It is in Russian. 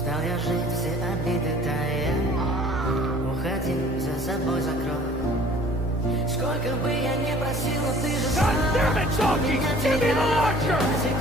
Устал я жить, все обиды тая. Уходи, за собой закрой. Сколько бы я не просил, но ты же сам. God damn it, Soggy! Give me the launcher!